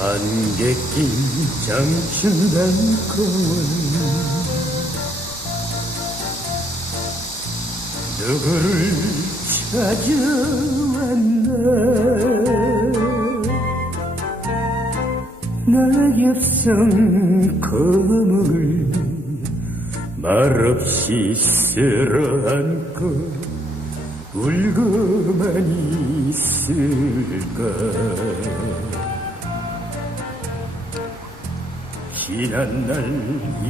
안개 낀 장춘단 공원 누구를 찾아왔나 낙엽성 거목을 말없이 쓸어안고 울고만 있을까 지난 날 이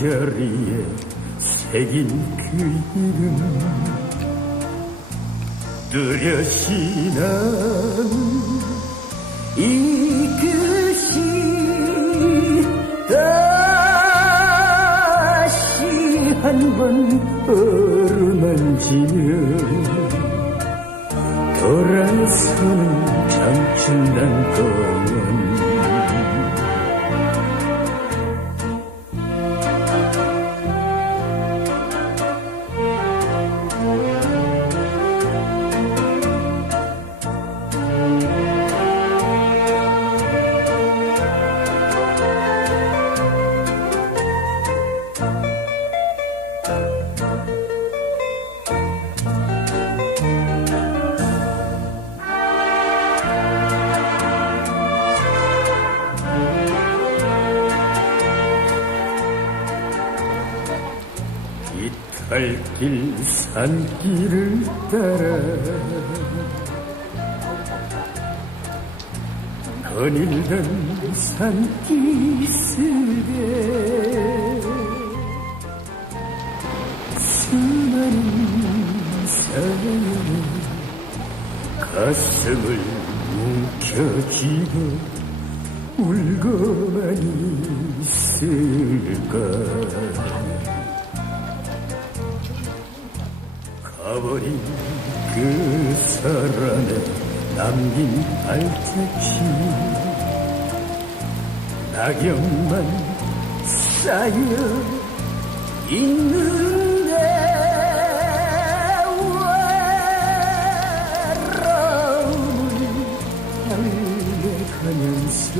자리에 새긴 그 이름. 뚜렷이 난이 글씨 다시 한 번 어루만지며 돌아서는 장춘단 공원 이탈길 산길을 따라 거닐던 산기슭에 수많은 사연이 가슴을 움켜쥐고 울고만 있을까 가버린 그 사람의 남긴 발자취 낙엽만 쌓여 있는데 외로움을 달래가면서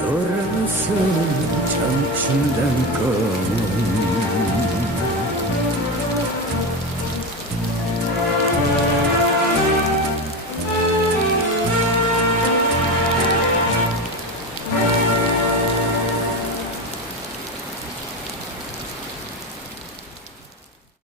돌아서 장춘단 검은